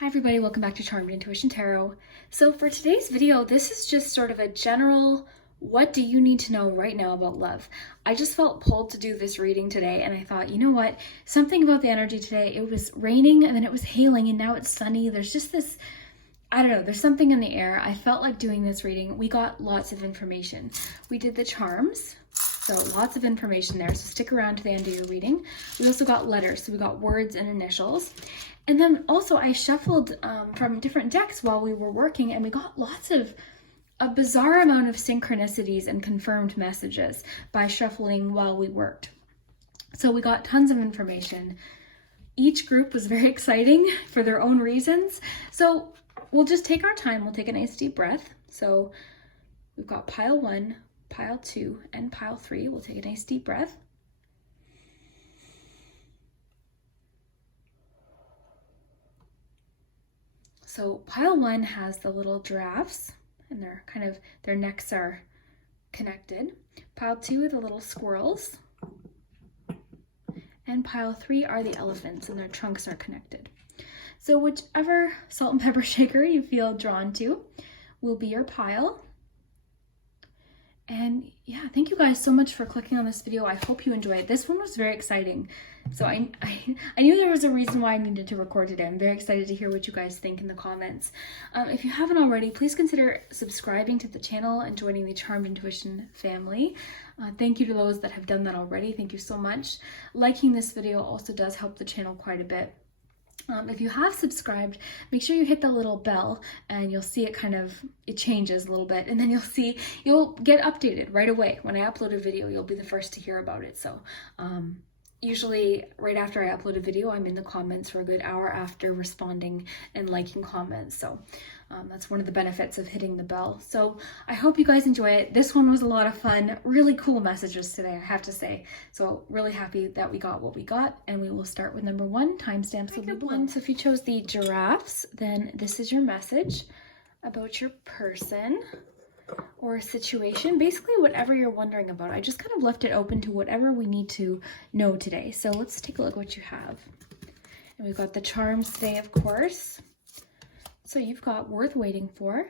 Hi everybody, welcome back to Charmed Intuition Tarot. So for today's video, this is just sort of a general, what do you need to know right now about love? I just felt pulled to do this reading today and I thought, you know what, something about the energy today, it was raining and then it was hailing and now it's sunny. There's just this, I don't know, there's something in the air. I felt like doing this reading. We got lots of information. We did the charms, so lots of information there. So stick around to the end of your reading. We also got letters, so we got words and initials. And then also I shuffled from different decks while we were working and we got lots of a bizarre amount of synchronicities and confirmed messages by shuffling while we worked. So we got tons of information. Each group was very exciting for their own reasons. So we'll just take our time. We'll take a nice deep breath. So we've got pile 1, pile 2, and pile 3. We'll take a nice deep breath. So pile 1 has the little giraffes and their necks are connected. Pile 2 are the little squirrels. And pile 3 are the elephants and their trunks are connected. So whichever salt and pepper shaker you feel drawn to will be your pile. And yeah, thank you guys so much for clicking on this video. I hope you enjoy it. This one was very exciting. So I knew there was a reason why I needed to record today. I'm very excited to hear what you guys think in the comments. If you haven't already, please consider subscribing to the channel and joining the Charmed Intuition family. Thank you to those that have done that already. Thank you so much. Liking this video also does help the channel quite a bit. If you have subscribed, make sure you hit the little bell and you'll see it changes a little bit, and then you'll get updated right away. When I upload a video, you'll be the first to hear about it. So usually right after I upload a video, I'm in the comments for a good hour after responding and liking comments. So that's one of the benefits of hitting the bell. So I hope you guys enjoy it. This one was a lot of fun. Really cool messages today, I have to say. So really happy that we got what we got. And we will start with number 1. Timestamps will be below. So if you chose the giraffes, then this is your message about your person or a situation, basically whatever you're wondering about. I just kind of left it open to whatever we need to know today. So let's take a look what you have. And we've got the charms today, of course. So you've got worth waiting for,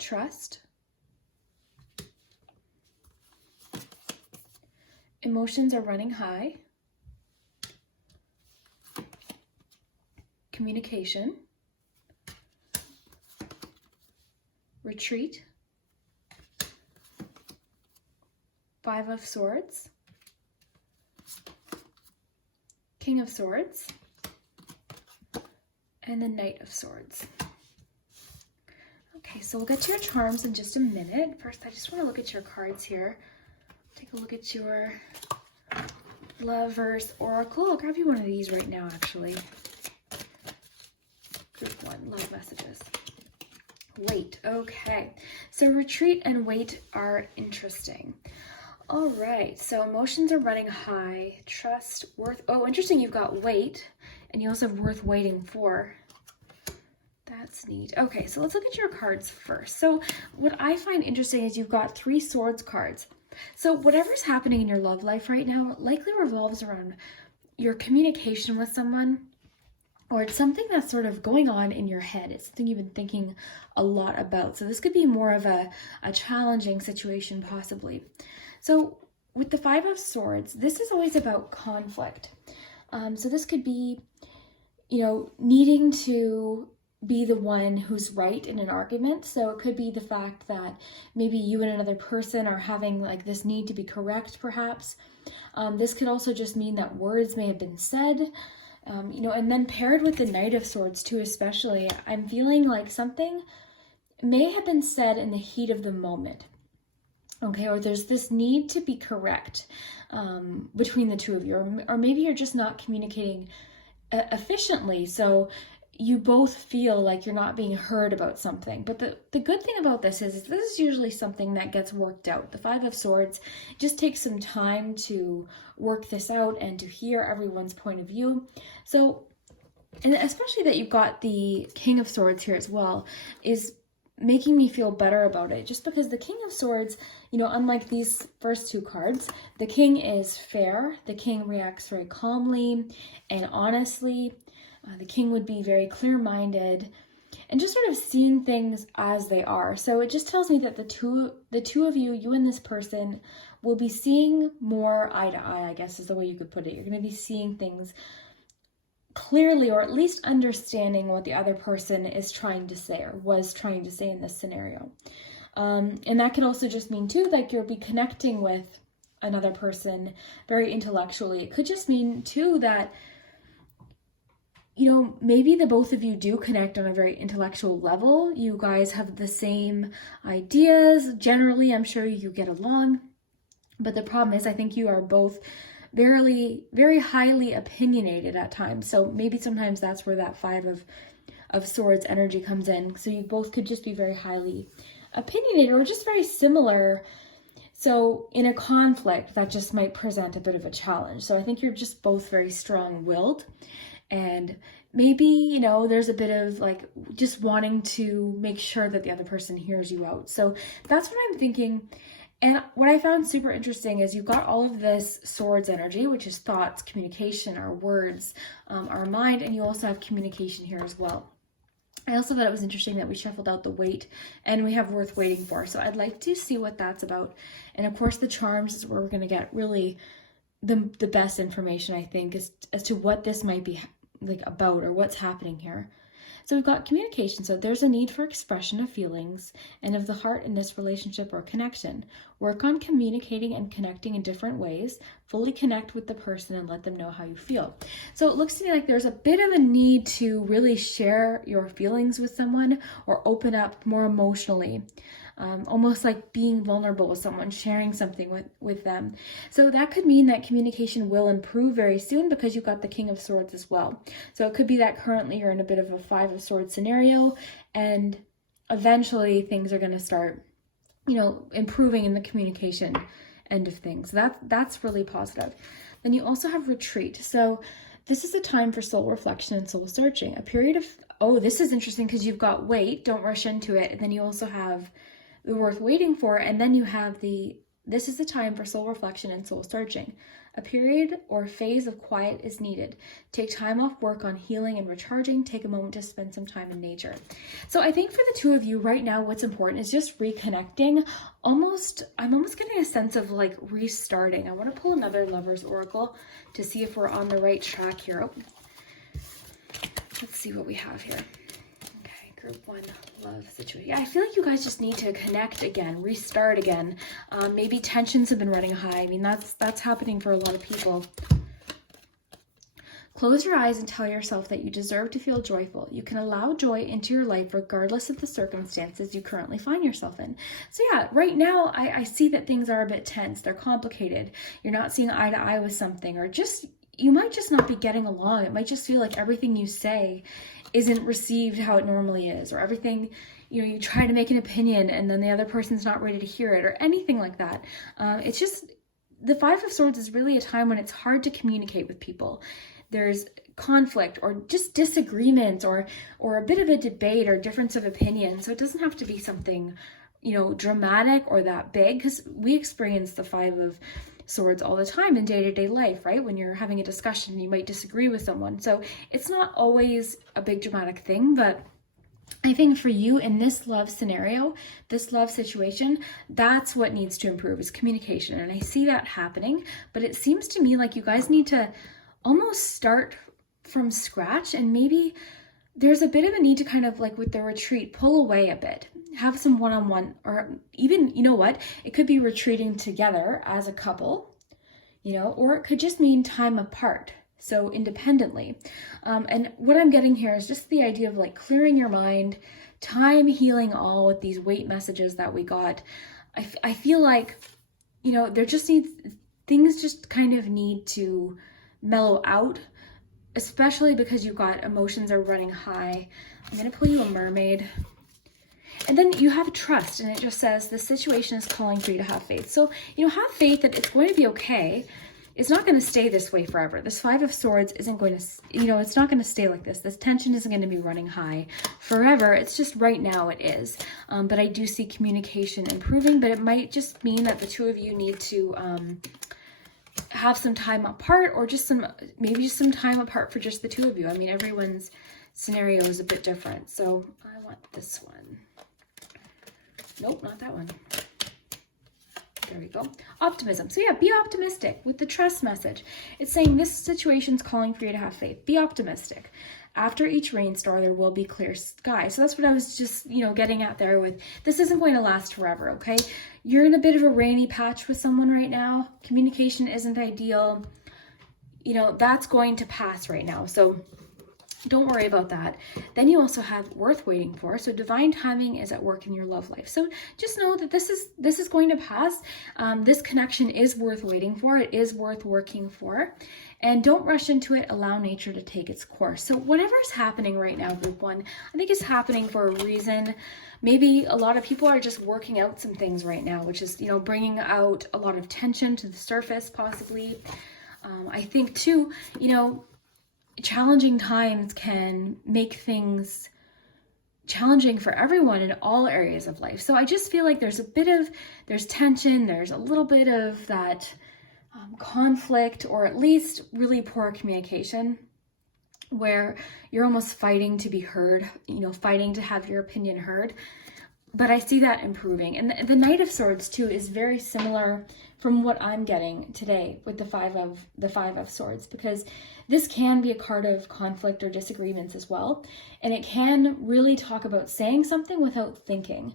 trust, emotions are running high, communication, retreat, 5 of Swords, King of Swords, and the Knight of Swords. Okay, so we'll get to your charms in just a minute. First, I just want to look at your cards here. Take a look at your Lover's Oracle. I'll grab you one of these right now, actually. Group 1, love messages. Wait, okay. So retreat and wait are interesting. All right, so emotions are running high, trust, worth, oh, interesting, you've got wait, and you also have worth waiting for. That's neat. Okay, so let's look at your cards first. So what I find interesting is you've got 3 swords cards. So whatever's happening in your love life right now likely revolves around your communication with someone, or it's something that's sort of going on in your head. It's something you've been thinking a lot about. So this could be more of a challenging situation possibly. So with the 5 of Swords, this is always about conflict. So this could be, needing to be the one who's right in an argument. So it could be the fact that maybe you and another person are having like this need to be correct, perhaps. This could also just mean that words may have been said, and then paired with the Knight of Swords too, especially, I'm feeling like something may have been said in the heat of the moment. Okay, or there's this need to be correct between the two of you, or maybe you're just not communicating efficiently, so you both feel like you're not being heard about something. But the good thing about this is this is usually something that gets worked out. The 5 of Swords just takes some time to work this out and to hear everyone's point of view. So, and especially that you've got the King of Swords here as well, is making me feel better about it, just because the King of Swords, you know, unlike these first two cards, the King is fair. The King reacts very calmly and honestly. The King would be very clear-minded and just sort of seeing things as they are. So it just tells me that the two of you, you and this person, will be seeing more eye to eye, I guess is the way you could put it. You're going to be seeing things clearly, or at least understanding what the other person is trying to say or was trying to say in this scenario. And that could also just mean too, like you'll be connecting with another person very intellectually. It could just mean too that, you know, maybe the both of you do connect on a very intellectual level. You guys have the same ideas. Generally, I'm sure you get along. But the problem is, I think you are both very, very highly opinionated at times. So maybe sometimes that's where that Five of Swords energy comes in. So you both could just be very highly opinionated or just very similar. So in a conflict, that just might present a bit of a challenge. So I think you're just both very strong-willed. And maybe, you know, there's a bit of like just wanting to make sure that the other person hears you out. So that's what I'm thinking. And what I found super interesting is you've got all of this Swords energy, which is thoughts, communication, our words, our mind, and you also have communication here as well. I also thought it was interesting that we shuffled out the Wait, and we have Worth Waiting For. So I'd like to see what that's about. And of course, the Charms is where we're going to get really the best information, I think, as to what this might be like about or what's happening here. So we've got communication. So there's a need for expression of feelings and of the heart in this relationship or connection. Work on communicating and connecting in different ways. Fully connect with the person and let them know how you feel. So it looks to me like there's a bit of a need to really share your feelings with someone or open up more emotionally. Almost like being vulnerable with someone, sharing something with them. So that could mean that communication will improve very soon because you've got the King of Swords as well. So it could be that currently you're in a bit of a Five of Swords scenario, and eventually things are going to start, you know, improving in the communication end of things. That's really positive. Then you also have Retreat. So this is a time for soul reflection and soul searching. A period of, oh, this is interesting because you've got Wait, don't rush into it. And then you also have the Worth Waiting For, and then you have this is the time for soul reflection and soul searching. A period or phase of quiet is needed. Take time off work on healing and recharging. Take a moment to spend some time in nature. So I think for the two of you right now, what's important is just reconnecting. I'm almost getting a sense of like restarting. I want to pull another Lover's Oracle to see if we're on the right track here. Oh, let's see what we have here. Group 1 love situation. I feel like you guys just need to connect again, restart again. Maybe tensions have been running high. I mean, that's happening for a lot of people. Close your eyes and tell yourself that you deserve to feel joyful. You can allow joy into your life regardless of the circumstances you currently find yourself in. So yeah, right now I see that things are a bit tense. They're complicated. You're not seeing eye to eye with something, or just you might just not be getting along. It might just feel like everything you say isn't received how it normally is, or everything, you know, you try to make an opinion and then the other person's not ready to hear it, or anything like that. It's just, the Five of Swords is really a time when it's hard to communicate with people. There's conflict or just disagreements or a bit of a debate or difference of opinion. So it doesn't have to be something, you know, dramatic or that big, because we experience the Five of Swords all the time in day-to-day life, right? When you're having a discussion, you might disagree with someone. So it's not always a big dramatic thing, but I think for you in this love scenario, this love situation, that's what needs to improve is communication. And I see that happening, but it seems to me like you guys need to almost start from scratch, and maybe there's a bit of a need to kind of like with the retreat, pull away a bit, have some one-on-one, or even, you know what, it could be retreating together as a couple, you know, or it could just mean time apart, so independently. And what I'm getting here is just the idea of like clearing your mind, time healing all with these Wait messages that we got. I feel like, you know, there just needs, things just kind of need to mellow out, especially because you've got emotions are running high. I'm going to pull you a Mermaid. And then you have trust, and it just says the situation is calling for you to have faith. So, you know, have faith that it's going to be okay. it's not going to stay this way forever. This Five of Swords isn't going to, it's not going to stay like this. This tension isn't going to be running high forever. It's just right now it is. But I do see communication improving, but it might just mean that the two of you need to have some time apart, or just maybe just some time apart for just the two of you. I mean, everyone's scenario is a bit different. So I want this one. Nope, not that one. There we go. Optimism. So yeah, be optimistic with the trust message. It's saying this situation's calling for you to have faith. Be optimistic. After each rainstorm, there will be clear sky. So that's what I was just, getting at there with, this isn't going to last forever, okay? You're in a bit of a rainy patch with someone right now. Communication isn't ideal. That's going to pass right now. So don't worry about that. Then you also have worth waiting for. So divine timing is at work in your love life. So just know that this is going to pass. This connection is worth waiting for. It is worth working for. And don't rush into it. Allow nature to take its course. So whatever is happening right now, group one, I think is happening for a reason. Maybe a lot of people are just working out some things right now, which is, bringing out a lot of tension to the surface, possibly. I think too, challenging times can make things challenging for everyone in all areas of life. So I just feel like there's tension, there's a little bit of that conflict, or at least really poor communication, where you're almost fighting to be heard, fighting to have your opinion heard. But I see that improving. And the Knight of Swords too is very similar from what I'm getting today with the Five of Swords, because this can be a card of conflict or disagreements as well. And it can really talk about saying something without thinking,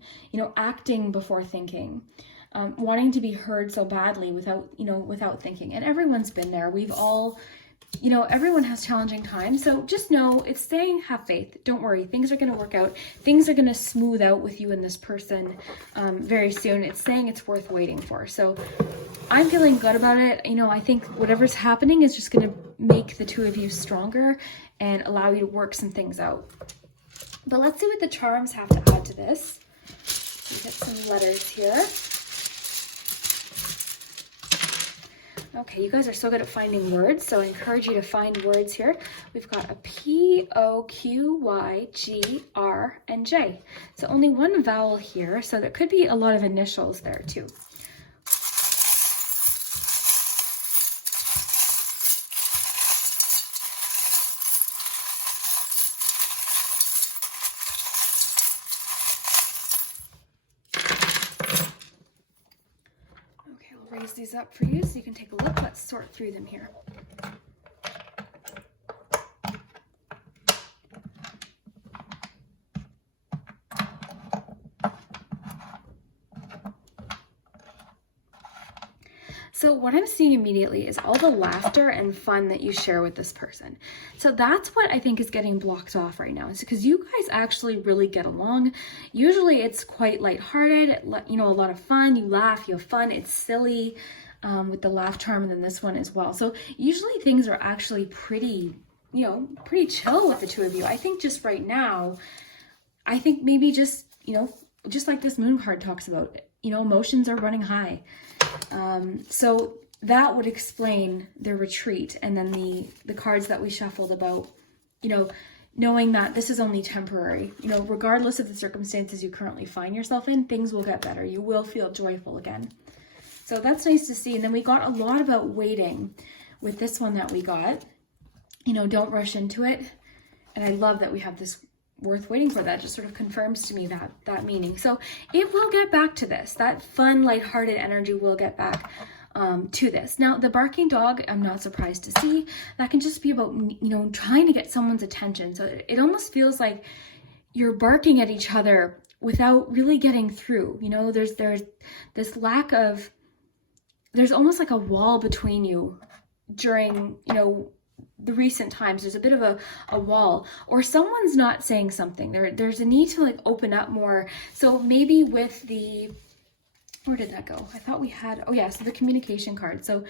acting before thinking, wanting to be heard so badly without thinking. And everyone's been there. We've all, everyone has challenging times. So just know it's saying have faith. Don't worry. Things are going to work out. Things are going to smooth out with you and this person very soon. It's saying it's worth waiting for. So I'm feeling good about it. I think whatever's happening is just going to make the two of you stronger and allow you to work some things out. But let's see what the charms have to add to this. We get some letters here. Okay, you guys are so good at finding words, so I encourage you to find words here. We've got a P, O, Q, Y, G, R, and J. So only one vowel here, so there could be a lot of initials there too. Raise these up for you so you can take a look. Let's sort through them here. So what I'm seeing immediately is all the laughter and fun that you share with this person. So that's what I think is getting blocked off right now. It's because you guys actually really get along. Usually it's quite lighthearted, a lot of fun. You laugh, you have fun. It's silly with the laugh charm, and then this one as well. So usually things are actually pretty chill with the two of you. I think just right now, I think maybe just like this moon card talks about, emotions are running high. So that would explain the retreat, and then the cards that we shuffled about, knowing that this is only temporary, regardless of the circumstances you currently find yourself in, things will get better. You will feel joyful again. So that's nice to see. And then we got a lot about waiting with this one that we got, don't rush into it. And I love that we have this worth waiting for. That just sort of confirms to me that meaning. So it will get back to this. That fun, lighthearted energy will get back to this. Now, the barking dog, I'm not surprised to see. That can just be about, trying to get someone's attention. So it almost feels like you're barking at each other without really getting through. There's this lack of, there's almost like a wall between you during, the recent times. There's a bit of a wall, or someone's not saying something. There's a need to open up more. So maybe with the, where did that go? I thought we had, so the communication card. So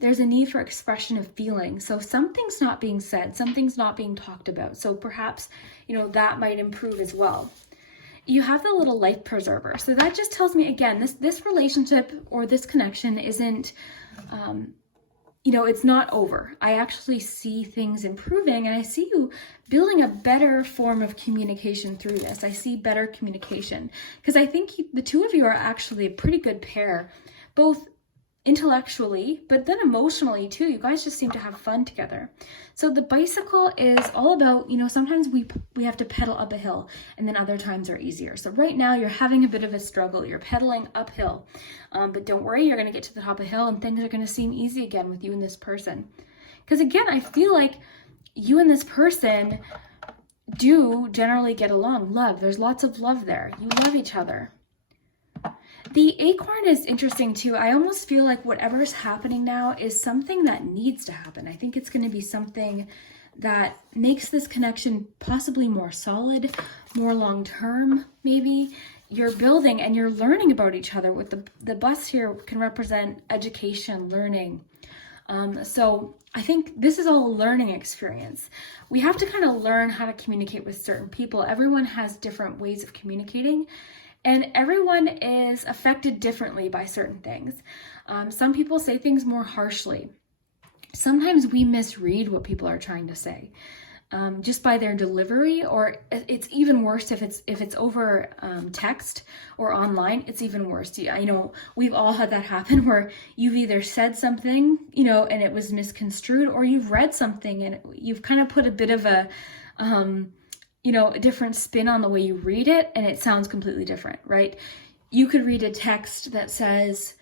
there's a need for expression of feeling. So something's not being said, something's not being talked about. So perhaps, that might improve as well. You have the little life preserver. So that just tells me, again, this relationship or this connection isn't, it's not over. I actually see things improving, and I see you building a better form of communication through this. I see better communication because I think the two of you are actually a pretty good pair, both intellectually, but then emotionally too. You guys just seem to have fun together. So the bicycle is all about, sometimes we have to pedal up a hill, and then other times are easier. So right now you're having a bit of a struggle. You're pedaling uphill, but don't worry, you're going to get to the top of the hill and things are going to seem easy again with you and this person. Because again, I feel like you and this person do generally get along. Love, there's lots of love there. You love each other. The acorn is interesting too. I almost feel like whatever's happening now is something that needs to happen. I think it's going to be something that makes this connection possibly more solid, more long-term, maybe. You're building and you're learning about each other. With the bus here can represent education, learning. So I think this is all a learning experience. We have to kind of learn how to communicate with certain people. Everyone has different ways of communicating. And everyone is affected differently by certain things. Some people say things more harshly. Sometimes we misread what people are trying to say just by their delivery, or it's even worse if it's over text or online. It's even worse. I know we've all had that happen where you've either said something, and it was misconstrued, or you've read something and you've kind of put a bit of a different spin on the way you read it, and it sounds completely different, right? You could read a text that says,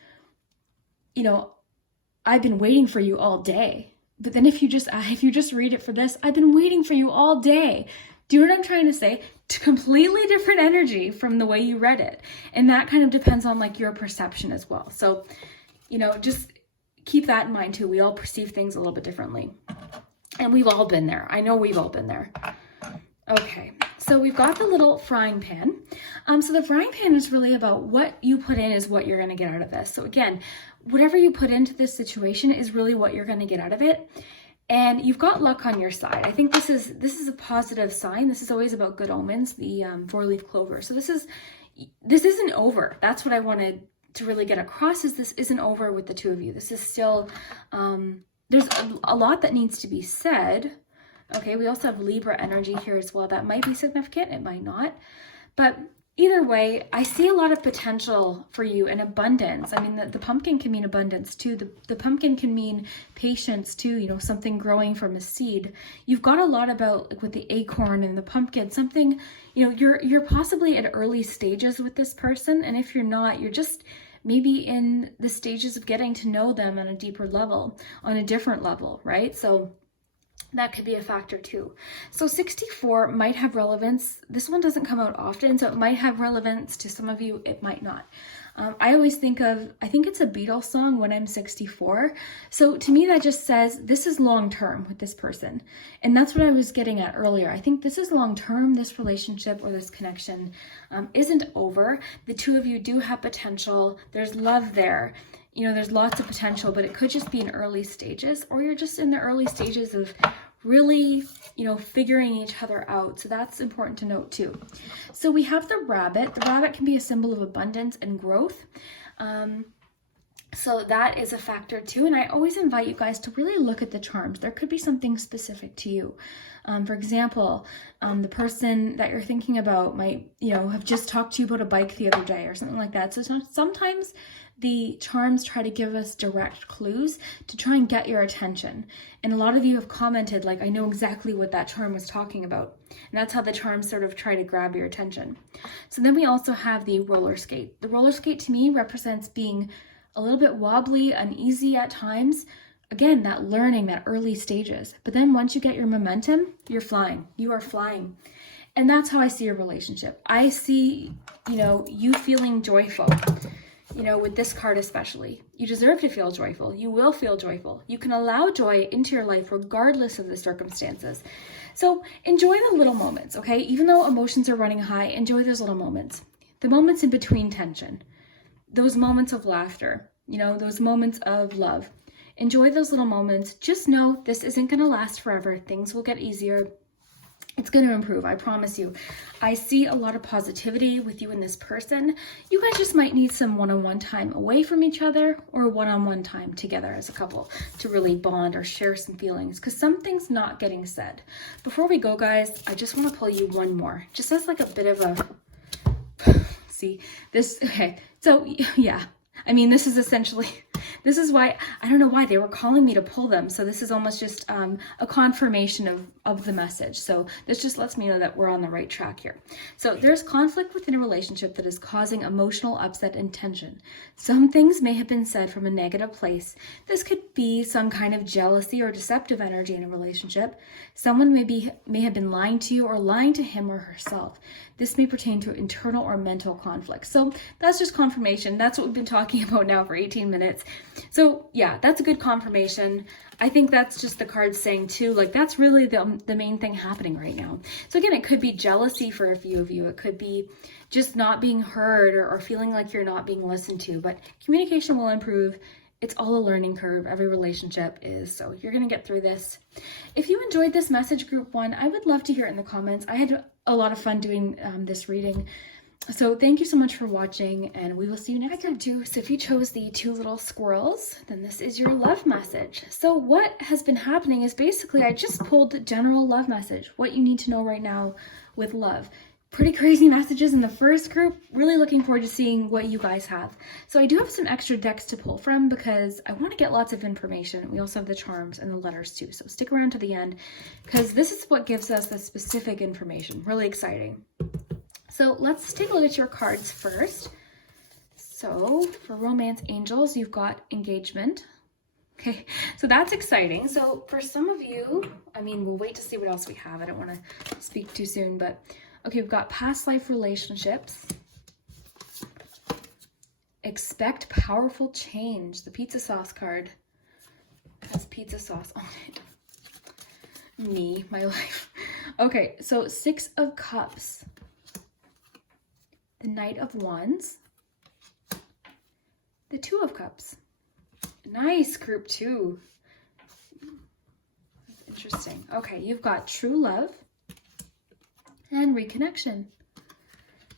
I've been waiting for you all day. But then if you just read it for this, I've been waiting for you all day. Do you know what I'm trying to say? Completely different energy from the way you read it. And that kind of depends on like your perception as well. So, just keep that in mind too. We all perceive things a little bit differently. And we've all been there. I know we've all been there. Okay, so we've got the little frying pan. So the frying pan is really about what you put in is what you're going to get out of this. So again, whatever you put into this situation is really what you're going to get out of it. And you've got luck on your side. I think this is a positive sign. This is always about good omens, the 4-leaf clover. So this isn't over. That's what I wanted to really get across, is this isn't over with the two of you. This is still, there's a lot that needs to be said. Okay, we also have Libra energy here as well. That might be significant, it might not. But either way, I see a lot of potential for you and abundance. I mean, the pumpkin can mean abundance too. The pumpkin can mean patience too, something growing from a seed. You've got a lot about, like with the acorn and the pumpkin, something, you're possibly at early stages with this person. And if you're not, you're just maybe in the stages of getting to know them on a deeper level, on a different level, right? So that could be a factor too. So 64 might have relevance. This one doesn't come out often, so it might have relevance to some of you, it might not. I always think it's a Beatles song, When I'm 64. So to me, that just says this is long-term with this person. And that's what I was getting at earlier. I think this is long-term, this relationship or this connection isn't over. The two of you do have potential. There's love there. There's lots of potential, but it could just be in early stages, or you're just in the early stages of really, figuring each other out. So that's important to note too. So we have the rabbit. The rabbit can be a symbol of abundance and growth. So that is a factor too. And I always invite you guys to really look at the charms. There could be something specific to you. For example, the person that you're thinking about might, have just talked to you about a bike the other day or something like that. So sometimes the charms try to give us direct clues to try and get your attention. And a lot of you have commented, like, I know exactly what that charm was talking about. And that's how the charms sort of try to grab your attention. So then we also have the roller skate. The roller skate to me represents being a little bit wobbly, uneasy at times. Again, that learning, that early stages. But then once you get your momentum, you're flying. You are flying. And that's how I see your relationship. I see, you feeling joyful. With this card especially. You deserve to feel joyful. You will feel joyful. You can allow joy into your life regardless of the circumstances. So enjoy the little moments, okay? Even though emotions are running high, enjoy those little moments. The moments in between tension. Those moments of laughter. Those moments of love. Enjoy those little moments. Just know this isn't going to last forever. Things will get easier. It's going to improve, I promise you. I see a lot of positivity with you and this person. You guys just might need some one-on-one time away from each other, or one-on-one time together as a couple to really bond or share some feelings, because something's not getting said. Before we go, guys, I just want to pull you one more, just as like a bit of a, see this, okay, so yeah, I mean, this is essentially, this is why, I don't know why they were calling me to pull them. So this is almost just a confirmation of the message. So this just lets me know that we're on the right track here. So there's conflict within a relationship that is causing emotional upset and tension. Some things may have been said from a negative place. This could be some kind of jealousy or deceptive energy in a relationship. Someone may have been lying to you or lying to him or herself. This may pertain to internal or mental conflict. So that's just confirmation. That's what we've been talking about now for 18 minutes. So yeah, that's a good confirmation. I think that's just the cards saying too, like that's really the main thing happening right now. So again, it could be jealousy for a few of you. It could be just not being heard or feeling like you're not being listened to, but communication will improve. It's all a learning curve. Every relationship is. So you're going to get through this. If you enjoyed this message, group 1, I would love to hear it in the comments. I had a lot of fun doing this reading. So thank you so much for watching, and we will see you next time too. So if you chose the 2 little squirrels, then this is your love message. So what has been happening is basically I just pulled general love message, what you need to know right now with love. Pretty crazy messages in the first group. Really looking forward to seeing what you guys have. So I do have some extra decks to pull from because I want to get lots of information. We also have the charms and the letters too. So stick around to the end because this is what gives us the specific information. Really exciting. So let's take a look at your cards first. So for Romance Angels, you've got engagement. Okay, so that's exciting. So for some of you, I mean, we'll wait to see what else we have. I don't want to speak too soon, but okay, we've got past life relationships. Expect powerful change. The pizza sauce card has pizza sauce on it. Me, my life. Okay, so 6 of Cups. The Knight of Wands. The 2 of Cups. Nice, group 2. Interesting. Okay, you've got true love and reconnection.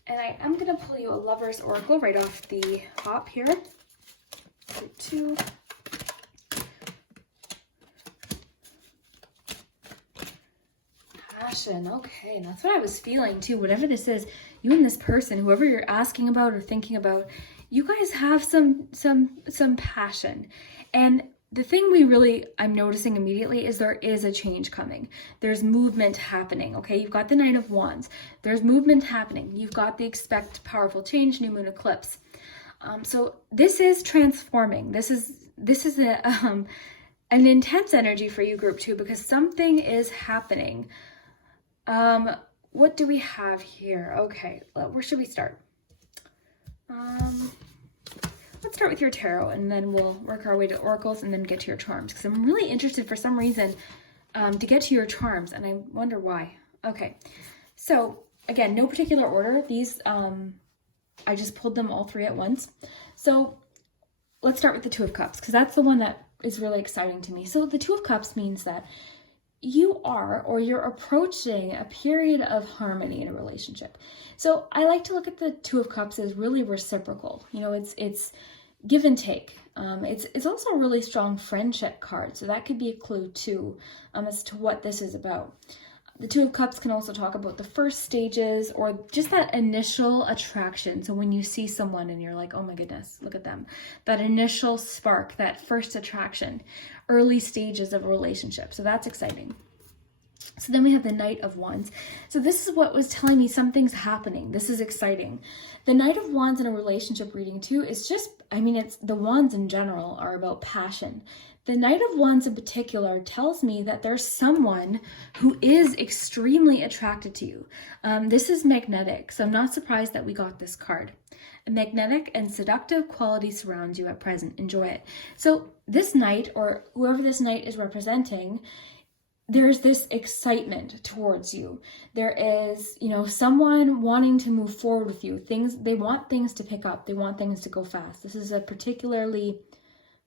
And I am going to pull you a Lover's Oracle right off the hop here. Group 2. Passion. Okay, and that's what I was feeling too. Whatever this is, you and this person, whoever you're asking about or thinking about, you guys have some passion. And the thing I'm noticing immediately is there is a change coming. There's movement happening, okay? You've got the Knight of Wands. There's movement happening. You've got the expect powerful change, new moon eclipse. So this is transforming. This is an intense energy for you, group 2, because something is happening. What do we have here? Okay, where should we start? Let's start with your tarot, and then we'll work our way to oracles and then get to your charms, because I'm really interested for some reason to get to your charms, and I wonder why. Okay, so again, no particular order. These, I just pulled them all 3 at once. So let's start with the 2 of Cups, because that's the one that is really exciting to me. So the 2 of Cups means that you are, or you're approaching a period of harmony in a relationship. So I like to look at the 2 of Cups as really reciprocal. You know, it's give and take. It's also a really strong friendship card. So that could be a clue too, as to what this is about. The 2 of Cups can also talk about the first stages or just that initial attraction. So when you see someone and you're like, oh my goodness, look at them. That initial spark, that first attraction, early stages of a relationship. So that's exciting. So then we have the Knight of Wands. So this is what was telling me something's happening. This is exciting. The Knight of Wands in a relationship reading too is just, I mean, it's the wands in general are about passion. The Knight of Wands in particular tells me that there's someone who is extremely attracted to you. This is magnetic, so I'm not surprised that we got this card. A magnetic and seductive quality surrounds you at present. Enjoy it. So this knight, or whoever this knight is representing, there's this excitement towards you. There is, you know, someone wanting to move forward with you. They want things to pick up. They want things to go fast. This is a particularly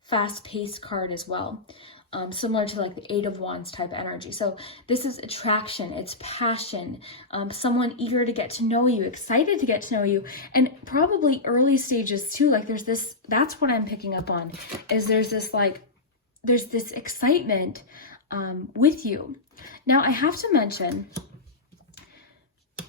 fast-paced card as well. similar to like the Eight of Wands type energy. So this is attraction, it's passion, someone eager to get to know you, excited to get to know you, and probably early stages too. Like there's this, that's what I'm picking up on, is there's this excitement with you. Now I have to mention,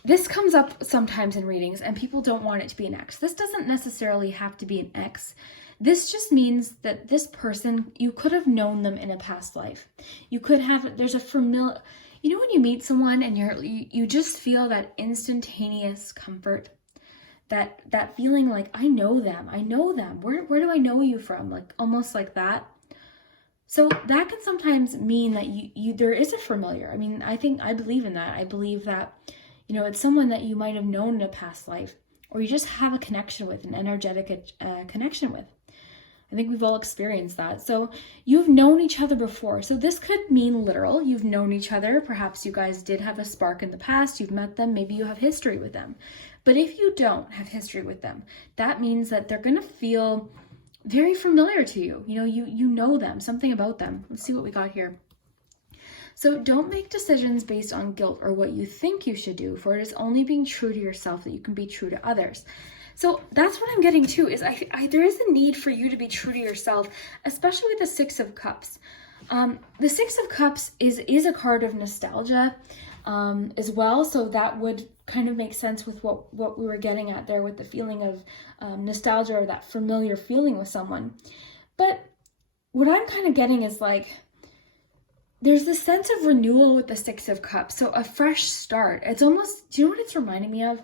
this comes up sometimes in readings and people don't want it to be an ex. This doesn't necessarily have to be an ex. This just means that this person, you could have known them in a past life. You could have, there's a familiar, you know, when you meet someone and you just feel that instantaneous comfort, that feeling like, I know them. Where do I know you from? Like almost like that. So that can sometimes mean that there is a familiar. I mean, I believe in that. I believe that, you know, it's someone that you might have known in a past life, or you just have a connection with, an energetic connection with. I think we've all experienced that. So you've known each other before. So this could mean literal. You've known each other. Perhaps you guys did have a spark in the past. You've met them. Maybe you have history with them. But if you don't have history with them, that means that they're going to feel very familiar to you. You know, you know them, something about them. Let's see what we got here. So don't make decisions based on guilt or what you think you should do, for it is only being true to yourself that you can be true to others. So that's what I'm getting to, is there is a need for you to be true to yourself, especially with the Six of Cups. The Six of Cups is a card of nostalgia as well. So that would kind of make sense with what we were getting at there with the feeling of nostalgia, or that familiar feeling with someone. But what I'm kind of getting is like, there's this sense of renewal with the Six of Cups. So a fresh start. It's almost, do you know what it's reminding me of?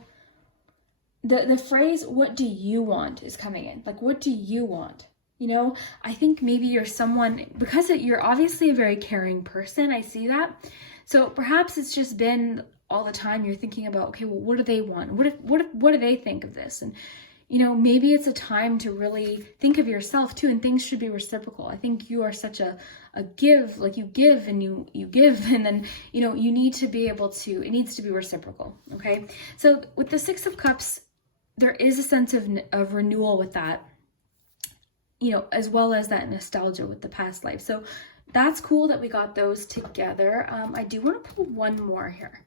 The phrase, what do you want, is coming in. Like, what do you want? You know, I think maybe you're someone, because you're obviously a very caring person. I see that. So perhaps it's just been all the time you're thinking about, okay, well, what do they want? What do they think of this? And, you know, maybe it's a time to really think of yourself too, and things should be reciprocal. I think you are such a give, like you give and you give, and then, you know, you need to be able to, it needs to be reciprocal. Okay. So with the Six of Cups, there is a sense of renewal with that, you know, as well as that nostalgia with the past life. So that's cool that we got those together. I do want to pull one more here.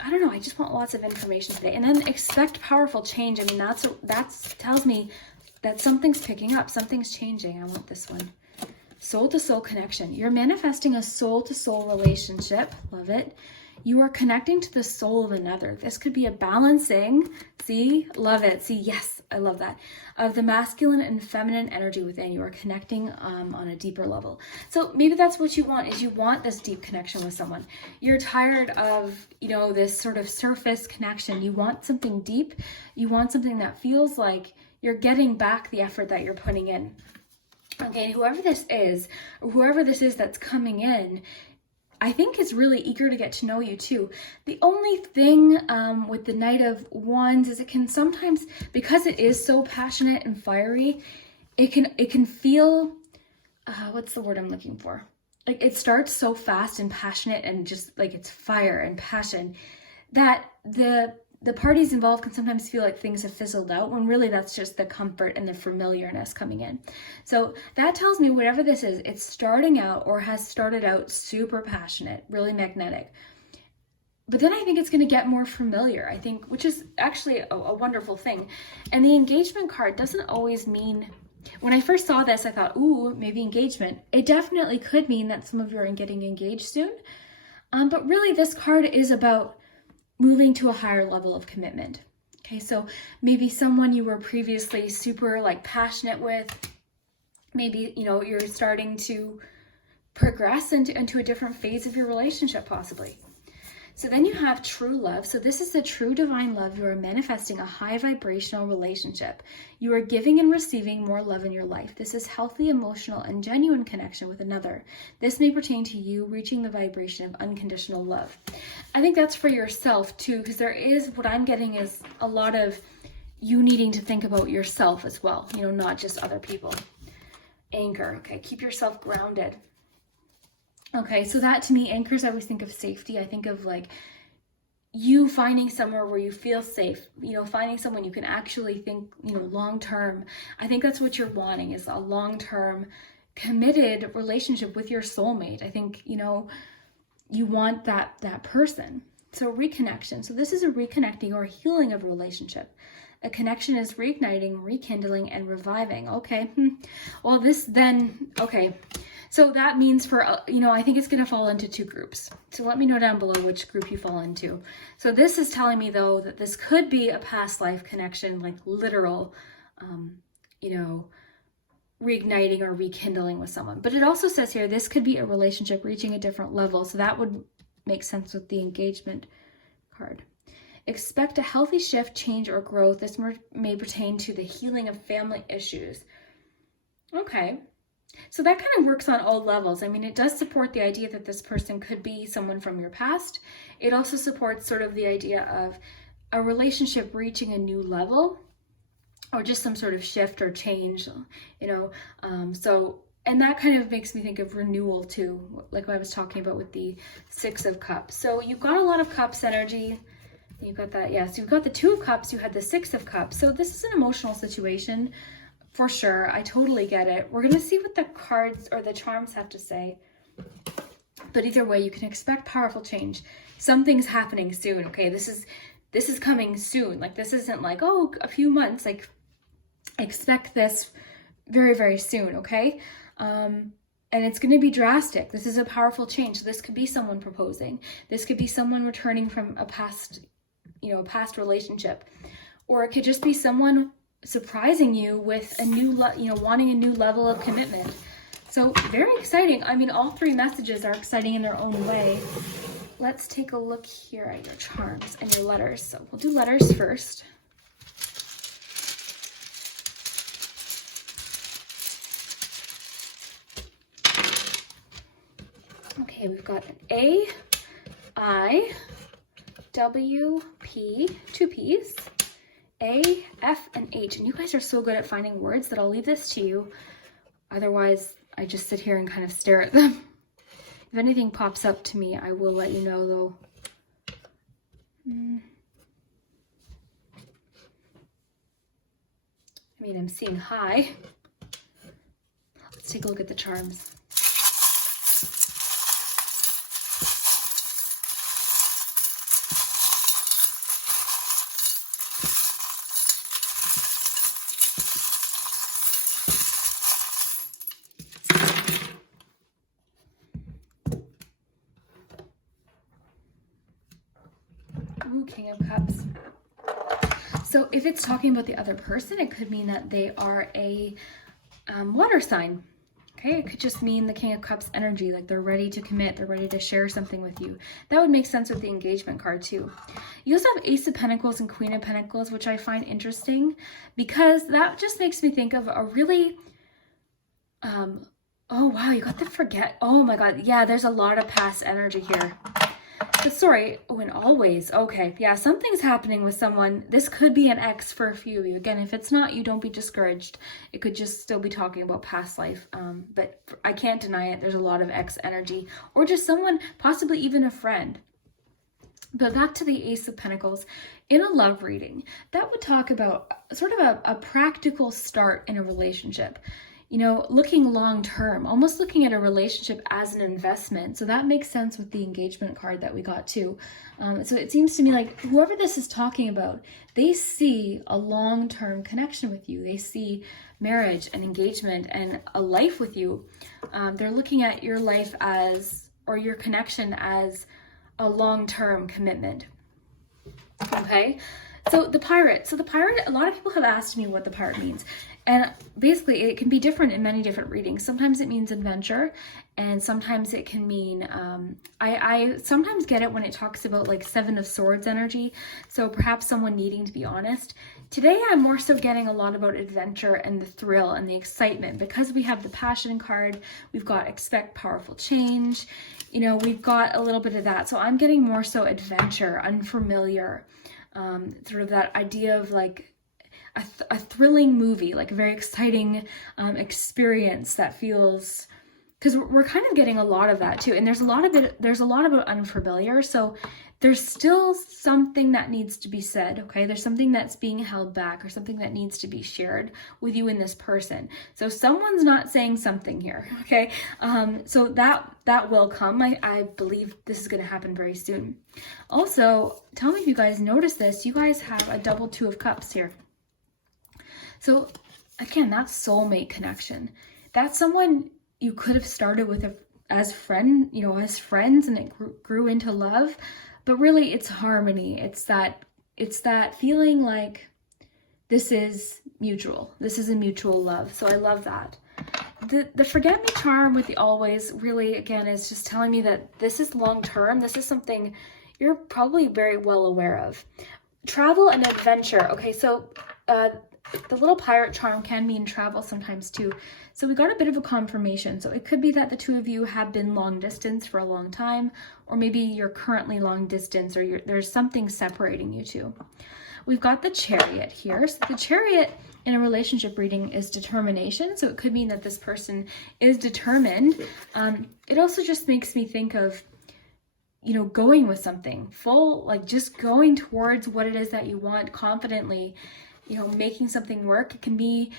I don't know, I just want lots of information today. And then expect powerful change. I mean, that tells me that something's picking up, something's changing. I want this one. Soul to soul connection. You're manifesting a soul to soul relationship. Love it. You are connecting to the soul of another. This could be a balancing. See, love it. See, yes, I love that. Of the masculine and feminine energy within. You are connecting on a deeper level. So maybe that's what you want, is you want this deep connection with someone. You're tired of, you know, this sort of surface connection. You want something deep. You want something that feels like you're getting back the effort that you're putting in. Okay, and whoever this is, or whoever this is that's coming in, I think is really eager to get to know you too. The only thing with the Knight of Wands is it can sometimes, because it is so passionate and fiery, it can feel, what's the word I'm looking for? Like it starts so fast and passionate and just like it's fire and passion that the parties involved can sometimes feel like things have fizzled out, when really that's just the comfort and the familiarness coming in. So that tells me whatever this is, it's starting out or has started out super passionate, really magnetic. But then I think it's going to get more familiar, I think, which is actually a wonderful thing. And the engagement card doesn't always mean, when I first saw this, I thought, ooh, maybe engagement. It definitely could mean that some of you are getting engaged soon. But really this card is about moving to a higher level of commitment. Okay, so maybe someone you were previously super like passionate with, maybe, you know, you're starting to progress into a different phase of your relationship possibly. So then you have true love. So this is the true divine love. You are manifesting a high vibrational relationship. You are giving and receiving more love in your life. This is healthy, emotional, and genuine connection with another. This may pertain to you reaching the vibration of unconditional love. I think that's for yourself too, because there is, what I'm getting is a lot of you needing to think about yourself as well, you know, not just other people. Anchor, okay, keep yourself grounded. Okay, so that to me, anchors, I always think of safety. I think of like you finding somewhere where you feel safe, you know, finding someone you can actually think, you know, long term. I think that's what you're wanting, is a long term committed relationship with your soulmate. I think, you know, you want that person. So reconnection. So this is a reconnecting or healing of a relationship. A connection is reigniting, rekindling, and reviving. Okay. Well, this then, okay. So that means for, you know, I think it's going to fall into two groups. So let me know down below which group you fall into. So this is telling me, though, that this could be a past life connection, like literal, you know, reigniting or rekindling with someone. But it also says here, this could be a relationship reaching a different level. So that would make sense with the engagement card. Expect a healthy shift, change, or growth. This may pertain to the healing of family issues. Okay. So that kind of works on all levels. I mean, it does support the idea that this person could be someone from your past. It also supports sort of the idea of a relationship reaching a new level, or just some sort of shift or change, you know. And that kind of makes me think of renewal too, like what I was talking about with the Six of Cups. So you've got a lot of Cups energy. You've got that, yeah. So you've got the Two of Cups, you had the Six of Cups. So this is an emotional situation for sure. I totally get it. We're going to see what the cards or the charms have to say. But either way, you can expect powerful change. Something's happening soon, okay? This is coming soon. Like, this isn't like, oh, a few months. Like, expect this very, very soon, okay? And it's going to be drastic. This is a powerful change. This could be someone proposing. This could be someone returning from a past, you know, a past relationship. Or it could just be someone surprising you with a new, you know, wanting a new level of commitment. So very exciting. I mean, all three messages are exciting in their own way. Let's take a look here at your charms and your letters. So we'll do letters first. Okay, we've got an A, I, W, P, two P's, A, F, and H. And you guys are so good at finding words that I'll leave this to you. Otherwise, I just sit here and kind of stare at them. If anything pops up to me, I will let you know, though. I mean, I'm seeing high. Let's take a look at the charms. Ooh, King of Cups. So if it's talking about the other person, it could mean that they are a water sign. Okay, it could just mean the King of Cups energy, like they're ready to commit, they're ready to share something with you. That would make sense with the engagement card too. You also have Ace of Pentacles and Queen of Pentacles, which I find interesting because that just makes me think of a really, oh wow, you got the forget. Oh my God, yeah, there's a lot of past energy here. But sorry, oh, and always, okay, yeah, something's happening with someone. This could be an ex for a few of you. Again, if it's not, you don't be discouraged. It could just still be talking about past life, but I can't deny it. There's a lot of ex energy, or just someone, possibly even a friend. But back to the Ace of Pentacles, in a love reading, that would talk about sort of a practical start in a relationship. You know, looking long term, almost looking at a relationship as an investment. So that makes sense with the engagement card that we got too. So it seems to me like whoever this is talking about, they see a long-term connection with you. They see marriage and engagement and a life with you. They're looking at your life as, or your connection as a long-term commitment. Okay. So the pirate. So the pirate, a lot of people have asked me what the pirate means. And basically, it can be different in many different readings. Sometimes it means adventure, and sometimes it can mean, I sometimes get it when it talks about like Seven of Swords energy. So perhaps someone needing to be honest. Today, I'm more so getting a lot about adventure and the thrill and the excitement because we have the passion card. We've got expect powerful change. You know, we've got a little bit of that. So I'm getting more so adventure, unfamiliar, sort of that idea of like, a thrilling movie, like a very exciting experience that feels because we're kind of getting a lot of that too. And there's a lot about unfamiliar. So there's still something that needs to be said, okay? There's something that's being held back or something that needs to be shared with you and this person. So someone's not saying something here, okay? So that will come. I believe this is going to happen very soon. Also, tell me if you guys notice this. You guys have a double Two of Cups here. So again, that's soulmate connection. That's someone you could have started with as friends, and it grew into love. But really, it's harmony. It's that feeling like this is mutual. This is a mutual love. So I love that. The forget me charm with the always really, again, is just telling me that this is long term. This is something you're probably very well aware of. Travel and adventure. Okay, so the little pirate charm can mean travel sometimes too. So we got a bit of a confirmation. So it could be that the two of you have been long distance for a long time, or maybe you're currently long distance, or there's something separating you two. We've got the Chariot here. So the Chariot in a relationship reading is determination. So it could mean that this person is determined. It also just makes me think of, going with something full, like just going towards what it is that you want confidently, making something work. It can be,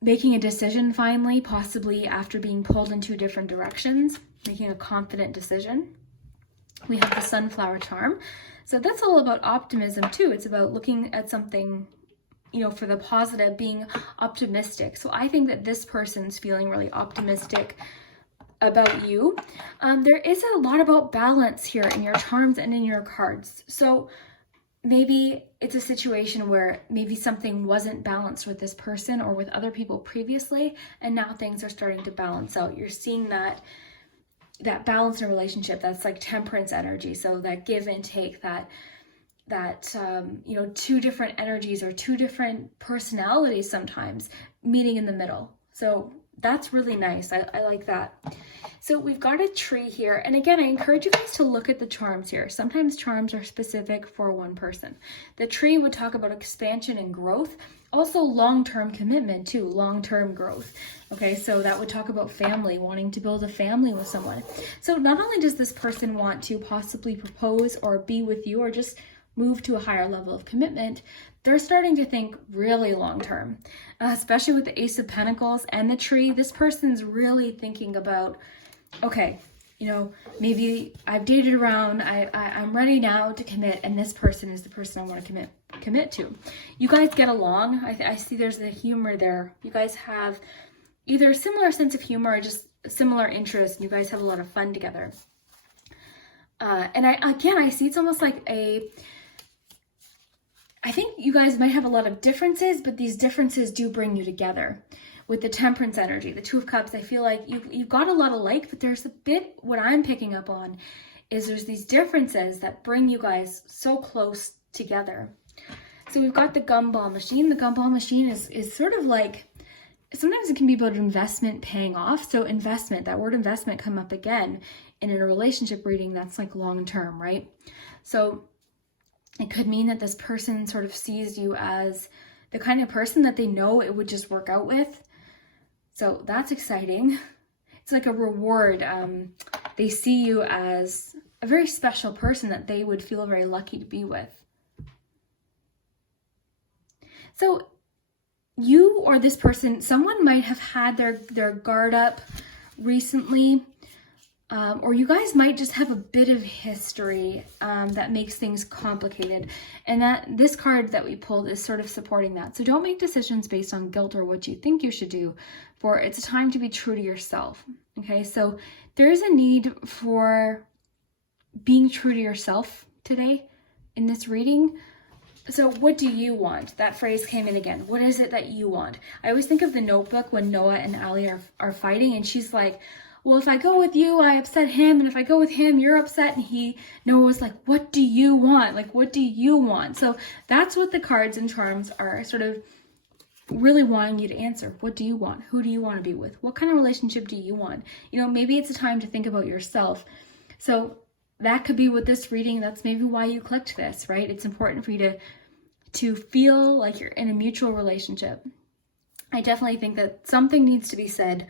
making a decision finally, possibly after being pulled in two different directions, making a confident decision. We have the Sunflower charm. So that's all about optimism too. It's about looking at something, for the positive, being optimistic. So I think that this person's feeling really optimistic about you. There is a lot about balance here in your charms and in your cards. So maybe it's a situation where maybe something wasn't balanced with this person or with other people previously, and now things are starting to balance out. You're seeing that balance in a relationship. That's like temperance energy. So that give and take, that two different energies or two different personalities sometimes meeting in the middle. So that's really nice. I like that. So we've got a tree here. And again, I encourage you guys to look at the charms here. Sometimes charms are specific for one person. The tree would talk about expansion and growth. Also long-term commitment too, long-term growth. Okay, so that would talk about family, wanting to build a family with someone. So not only does this person want to possibly propose or be with you or just move to a higher level of commitment, they're starting to think really long-term, especially with the Ace of Pentacles and the tree. This person's really thinking about, okay, maybe I've dated around, I'm ready now to commit, and this person is the person I want to commit to. You guys get along. I see there's a humor there. You guys have either a similar sense of humor or just similar interests. You guys have a lot of fun together. And I see it's almost like I think you guys might have a lot of differences, but these differences do bring you together. With the Temperance energy, the Two of Cups, I feel like you've got a lot alike, but there's a bit, what I'm picking up on is there's these differences that bring you guys so close together. So we've got the Gumball Machine. The Gumball Machine is sort of like, sometimes it can be about investment paying off. So investment, that word investment come up again in a relationship reading that's like long term, right? So it could mean that this person sort of sees you as the kind of person that they know it would just work out with. So that's exciting. It's like a reward. They see you as a very special person that they would feel very lucky to be with. So you or this person, someone might have had their guard up recently. Or you guys might just have a bit of history that makes things complicated. And that this card that we pulled is sort of supporting that. So don't make decisions based on guilt or what you think you should do, for it's a time to be true to yourself. Okay, so there is a need for being true to yourself today in this reading. So what do you want? That phrase came in again. What is it that you want? I always think of The Notebook when Noah and Allie are fighting, and she's like, well, if I go with you, I upset him. And if I go with him, you're upset. And Noah was like, what do you want? Like, what do you want? So that's what the cards and charms are sort of really wanting you to answer. What do you want? Who do you want to be with? What kind of relationship do you want? Maybe it's a time to think about yourself. So that could be with this reading. That's maybe why you clicked this, right? It's important for you to feel like you're in a mutual relationship. I definitely think that something needs to be said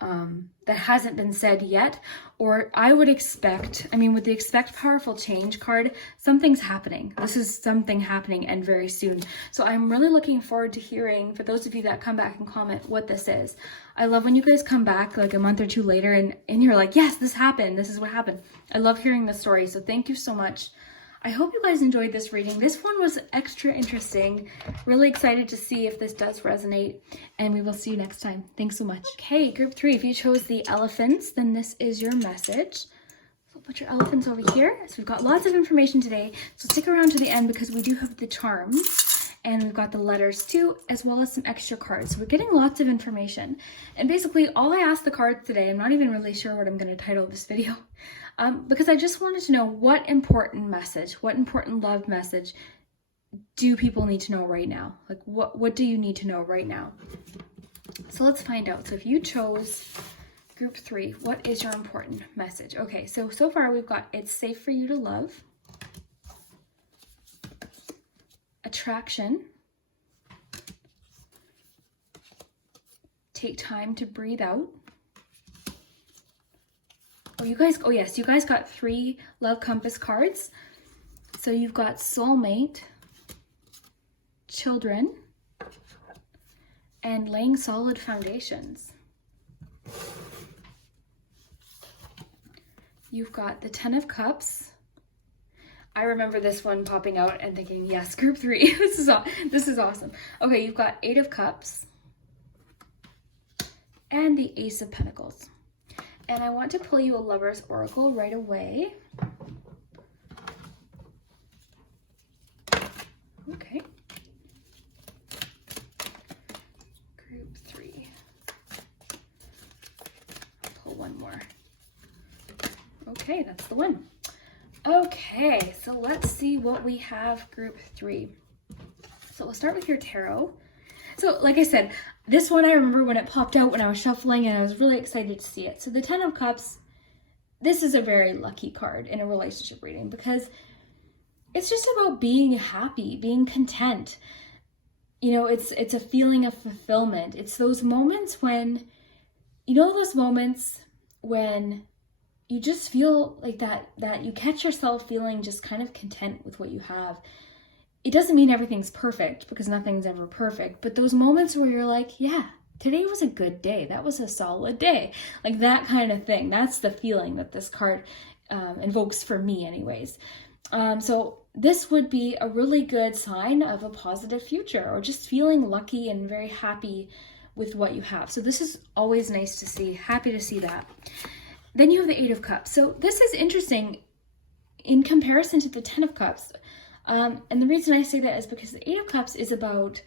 that hasn't been said yet, or I would expect, I mean, with the expect powerful change card, something's happening. This is something happening and very soon. So I'm really looking forward to hearing, for those of you that come back and comment, what this is. I love when you guys come back like a month or two later and you're like, yes, this happened. This is what happened. I love hearing the story. So thank you so much. I hope you guys enjoyed this reading. This one was extra interesting. Really excited to see if this does resonate, and we will see you next time. Thanks so much. Okay, group 3, if you chose the elephants, then this is your message. So put your elephants over here. So we've got lots of information today, so stick around to the end because we do have the charms, and we've got the letters too, as well as some extra cards. So we're getting lots of information. And basically all I asked the cards today, I'm not even really sure what I'm going to title this video, because I just wanted to know what important message, what important love message do people need to know right now? Like what do you need to know right now? So let's find out. So if you chose group 3, what is your important message? Okay, so far we've got it's safe for you to love, attraction, take time to breathe out. Oh yes, you guys got 3 love compass cards. So you've got soulmate, children, and laying solid foundations. You've got the 10 of cups. I remember this one popping out and thinking, yes, group 3, this is awesome. Okay, you've got 8 of cups and the ace of pentacles. And I want to pull you a lover's oracle right away. Okay. Group 3. Pull one more. Okay, that's the one. Okay, so let's see what we have, group 3. So we'll start with your tarot. So like I said, this one I remember when it popped out when I was shuffling and I was really excited to see it. So the 10 of cups, this is a very lucky card in a relationship reading because it's just about being happy, being content. You know, it's a feeling of fulfillment. It's those moments when, you know, those moments when you just feel like that you catch yourself feeling just kind of content with what you have. It doesn't mean everything's perfect because nothing's ever perfect, but those moments where you're like, yeah, today was a good day. That was a solid day. Like that kind of thing. That's the feeling that this card invokes for me anyways. So this would be a really good sign of a positive future or just feeling lucky and very happy with what you have. So this is always nice to see. Happy to see that. Then you have the 8 of cups. So this is interesting in comparison to the 10 of cups. And the reason I say that is because the 8 of cups is about,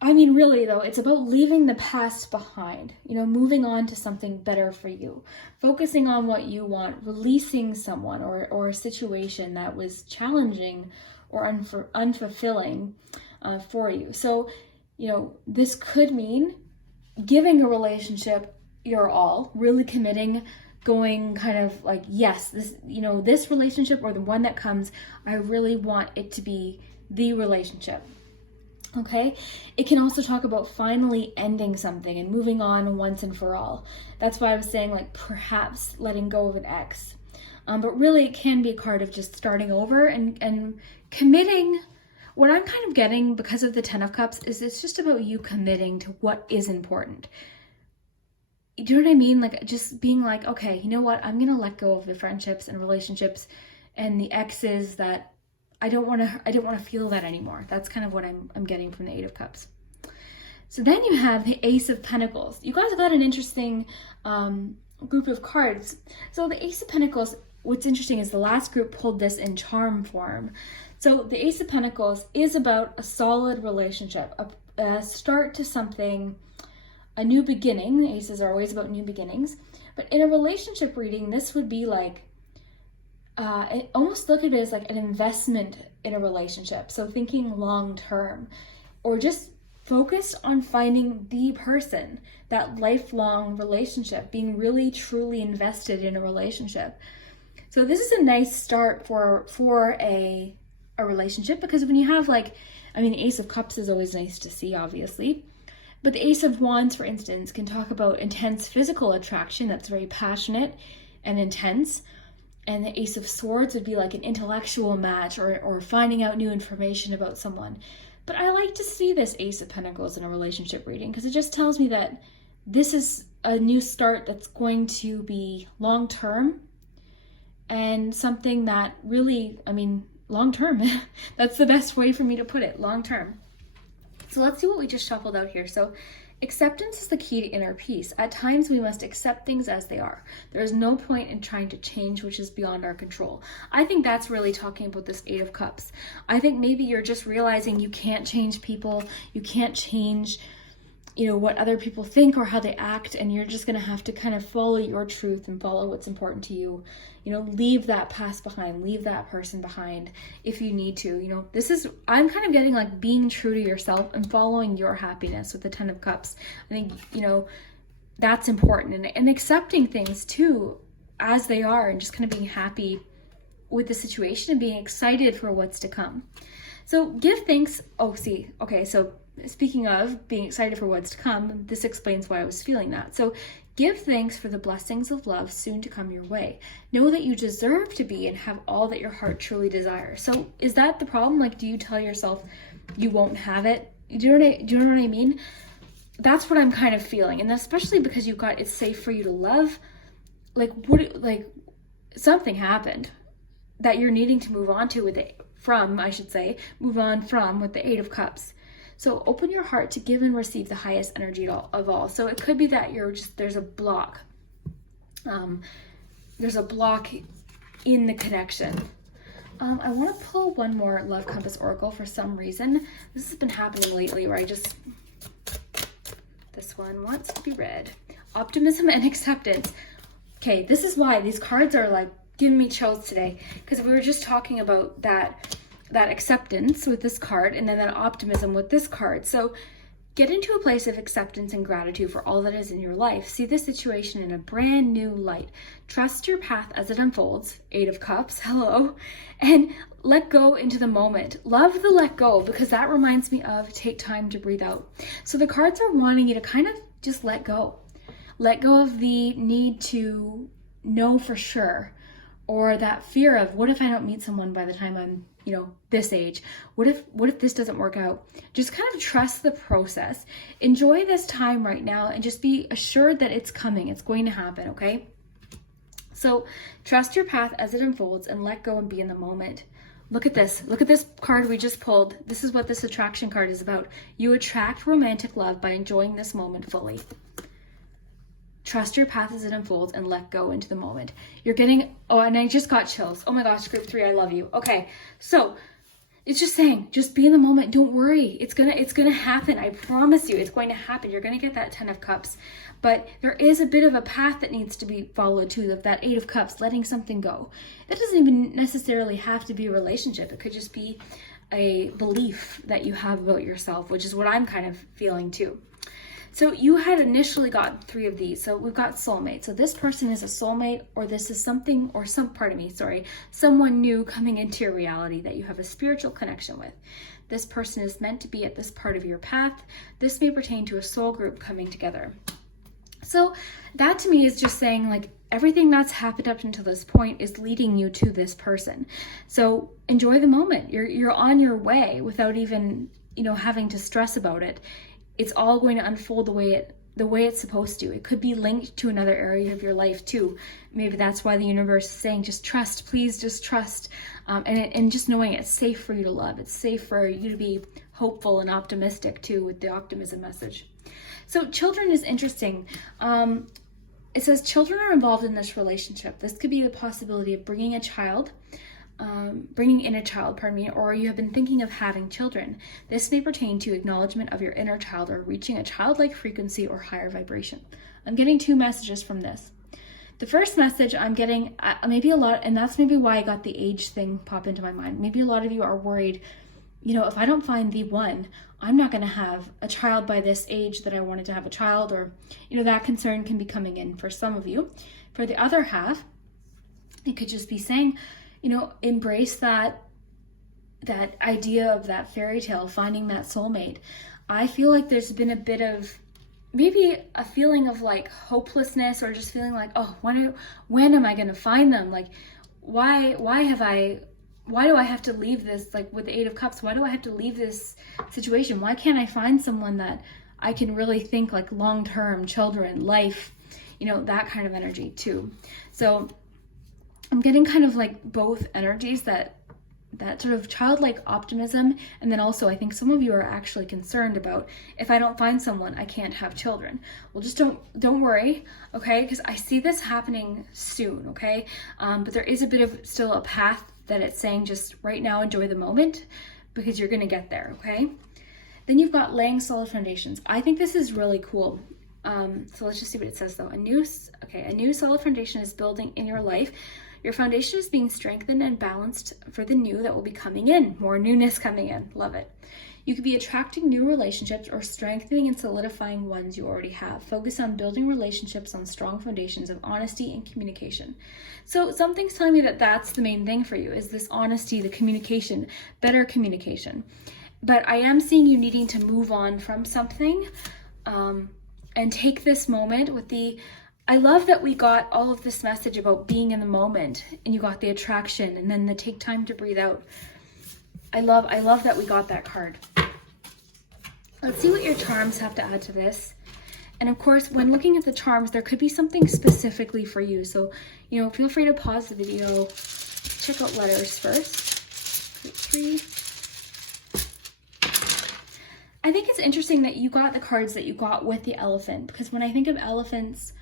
I mean, really though, it's about leaving the past behind, you know, moving on to something better for you, focusing on what you want, releasing someone or a situation that was challenging or unfulfilling for you. So, you know, this could mean giving a relationship your all, really committing, going kind of like, yes, this, you know, this relationship or the one that comes, I really want it to be the relationship. Okay. It can also talk about finally ending something and moving on once and for all. That's why I was saying like perhaps letting go of an ex. But really it can be a card of just starting over and committing. What I'm kind of getting because of the 10 of cups is it's just about you committing to what is important. Do you know what I mean? Like just being like, okay, you know what? I'm going to let go of the friendships and relationships and the exes that I don't want to feel that anymore. That's kind of what I'm getting from the 8 of cups. So then you have the Ace of Pentacles. You guys got an interesting group of cards. So the Ace of Pentacles, what's interesting is the last group pulled this in charm form. So the Ace of Pentacles is about a solid relationship, a start to something, a new beginning. The aces are always about new beginnings. But in a relationship reading, this would be like, almost look at it as like an investment in a relationship. So thinking long term, or just focused on finding the person, that lifelong relationship, being really truly invested in a relationship. So this is a nice start for a relationship, because when you have like, I mean, Ace of Cups is always nice to see, obviously. But the Ace of Wands, for instance, can talk about intense physical attraction that's very passionate and intense. And the Ace of Swords would be like an intellectual match or finding out new information about someone. But I like to see this Ace of Pentacles in a relationship reading because it just tells me that this is a new start that's going to be long-term and something that really, I mean, long-term. That's the best way for me to put it, long-term. So let's see what we just shuffled out here. So acceptance is the key to inner peace. At times we must accept things as they are. There is no point in trying to change which is beyond our control. I think that's really talking about this Eight of Cups. I think maybe you're just realizing you can't change people. You can't change, what other people think or how they act, and you're just going to have to kind of follow your truth and follow what's important to you. Leave that past behind, leave that person behind if you need to. I'm kind of getting like being true to yourself and following your happiness with the Ten of Cups. I think, that's important, and accepting things too as they are, and just kind of being happy with the situation and being excited for what's to come. So give thanks. So speaking of being excited for what's to come, this explains why I was feeling that. So give thanks for the blessings of love soon to come your way. Know that you deserve to be and have all that your heart truly desires. So is that the problem? Like, do you tell yourself you won't have it? Do you know what I mean? That's what I'm kind of feeling. And especially because you've got it's safe for you to love. Something happened that you're needing to move on to with the Eight of Cups. So open your heart to give and receive the highest energy of all. So it could be that there's a block. There's a block in the connection. I want to pull one more Love Compass Oracle for some reason. This has been happening lately where this one wants to be read. Optimism and acceptance. Okay, this is why these cards are like giving me chills today, because we were just talking about that acceptance with this card and then that optimism with this card. So get into a place of acceptance and gratitude for all that is in your life. See the situation in a brand new light. Trust your path as it unfolds. Eight of Cups, hello. And let go into the moment. Love the let go, because that reminds me of take time to breathe out. So the cards are wanting you to kind of just let go. Let go of the need to know for sure, or that fear of what if I don't meet someone by the time I'm this age? What if this doesn't work out? Just kind of trust the process. Enjoy this time right now and just be assured that it's coming. It's going to happen, okay? So trust your path as it unfolds and let go and be in the moment. Look at this. Look at this card we just pulled. This is what this attraction card is about. You attract romantic love by enjoying this moment fully. Trust your path as it unfolds and let go into the moment. You're getting, and I just got chills. Oh my gosh, group 3, I love you. Okay, so it's just saying, just be in the moment. Don't worry. It's gonna happen. I promise you, it's going to happen. You're gonna get that 10 of Cups. But there is a bit of a path that needs to be followed too, of that 8 of Cups, letting something go. That doesn't even necessarily have to be a relationship. It could just be a belief that you have about yourself, which is what I'm kind of feeling too. So you had initially gotten 3 of these. So we've got soulmate. So this person is a soulmate, or this is someone new coming into your reality that you have a spiritual connection with. This person is meant to be at this part of your path. This may pertain to a soul group coming together. So that to me is just saying, like, everything that's happened up until this point is leading you to this person. So enjoy the moment. You're on your way without even, having to stress about it. It's all going to unfold the way it's supposed to. It could be linked to another area of your life too. Maybe that's why the universe is saying, just trust, please just trust. And just knowing it's safe for you to love. It's safe for you to be hopeful and optimistic too, with the optimism message. So children is interesting. It says children are involved in this relationship. This could be the possibility of bringing in a child, or you have been thinking of having children. This may pertain to acknowledgement of your inner child or reaching a childlike frequency or higher vibration. I'm getting 2 messages from this. The first message I'm getting, maybe a lot, and that's maybe why I got the age thing pop into my mind. Maybe a lot of you are worried, if I don't find the one, I'm not going to have a child by this age that I wanted to have a child, or, that concern can be coming in for some of you. For the other half, it could just be saying, embrace that idea of that fairy tale, finding that soulmate. I feel like there's been a bit of maybe a feeling of like hopelessness, or just feeling like, oh, when am I going to find them? Like, why do I have to leave this, like with the Eight of Cups, why do I have to leave this situation? Why can't I find someone that I can really think like long-term, children, life, you know, that kind of energy too. So I'm getting kind of like both energies, that sort of childlike optimism, and then also I think some of you are actually concerned about, if I don't find someone, I can't have children. Well, just don't worry, okay? Because I see this happening soon, okay? But there is a bit of still a path that it's saying, just right now enjoy the moment, because you're gonna get there, okay? Then you've got laying solid foundations. I think this is really cool. So let's just see what it says though. A new solid foundation is building in your life. Your foundation is being strengthened and balanced for the new that will be coming in. More newness coming in. Love it. You could be attracting new relationships or strengthening and solidifying ones you already have. Focus on building relationships on strong foundations of honesty and communication. So something's telling me that that's the main thing for you, is this honesty, the communication, better communication. But I am seeing you needing to move on from something, and take this moment with I love that we got all of this message about being in the moment, and you got the attraction, and then the take time to breathe out. I love that we got that card. Let's see what your charms have to add to this. And of course, when looking at the charms, there could be something specifically for you. So, you know, feel free to pause the video, check out letters first. 3. I think it's interesting that you got the cards that you got with the elephant, because when I think of elephants,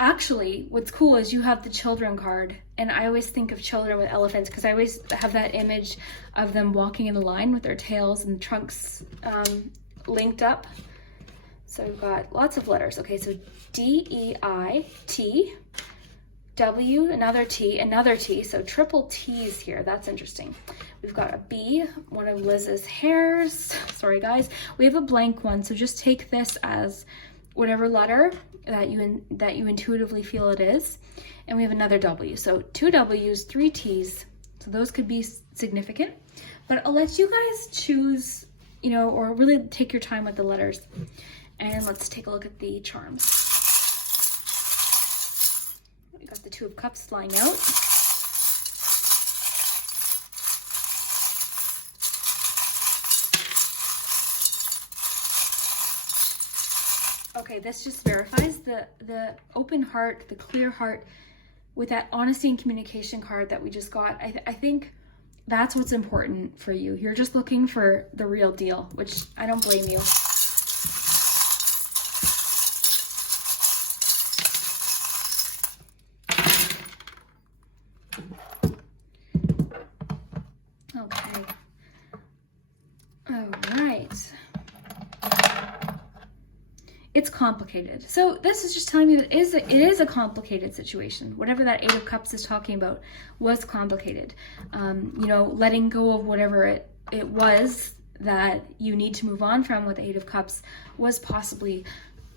actually, what's cool is you have the children card, and I always think of children with elephants because I always have that image of them walking in a line with their tails and trunks linked up. So we've got lots of letters. Okay, so D-E-I-T, W, another T, so triple T's here. That's interesting. We've got a B, one of Liz's hairs. Sorry guys, we have a blank one, so just take this as whatever letter that you intuitively feel it is. And we have another W, so 2 W's, 3 T's. So those could be significant, but I'll let you guys choose, you know, or really take your time with the letters. And let's take a look at the charms. We got the 2 of Cups flying out. Okay, this just verifies the open heart, the clear heart, with that honesty and communication card that we just got. I think that's what's important for you. You're just looking for the real deal, which I don't blame you. Okay. All right. It's complicated. So this is just telling me that it is a complicated situation. Whatever that 8 of Cups is talking about was complicated. You know, letting go of whatever it was that you need to move on from with the 8 of Cups was possibly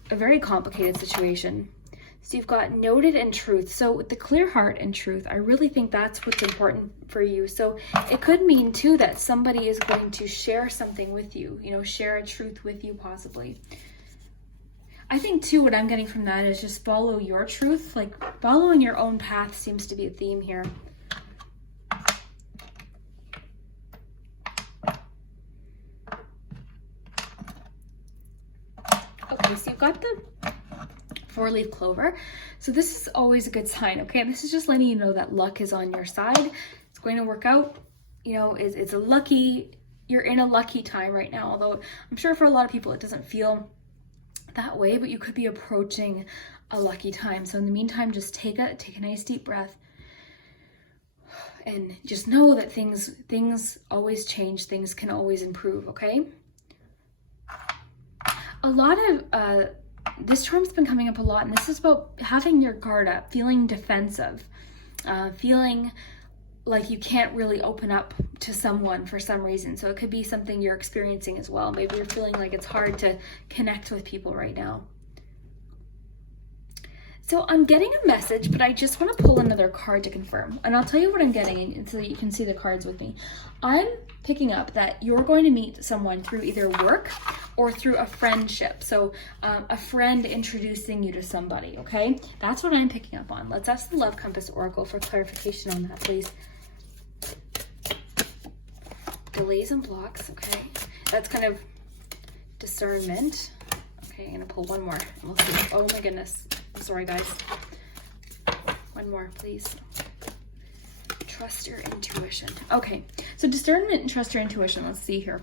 a very complicated situation. So you've got noted and truth. So with the clear heart and truth, I really think that's what's important for you. So it could mean too that somebody is going to share something with you, you know, share a truth with you possibly. I think too, what I'm getting from that is just follow your truth. Like following your own path seems to be a theme here. Okay, so you've got the 4-leaf clover. So this is always a good sign, okay? This is just letting you know that luck is on your side. It's going to work out. You know, you're in a lucky time right now. Although I'm sure for a lot of people it doesn't feel that way, but you could be approaching a lucky time. So in the meantime, just take a nice deep breath and just know that things always change, things can always improve, okay? A lot of this charm's been coming up a lot, and this is about having your guard up, feeling defensive, feeling like you can't really open up to someone for some reason. So it could be something you're experiencing as well. Maybe you're feeling like it's hard to connect with people right now. So I'm getting a message, but I just want to pull another card to confirm. And I'll tell you what I'm getting so that you can see the cards with me. I'm picking up that you're going to meet someone through either work or through a friendship. So a friend introducing you to somebody, okay? That's what I'm picking up on. Let's ask the Love Compass Oracle for clarification on that, please. Delays and blocks, okay? That's kind of discernment. Okay, I'm gonna pull one more and we'll see. Oh my goodness. I'm sorry, guys. One more, please. Trust your intuition. Okay, so discernment and trust your intuition. Let's see here.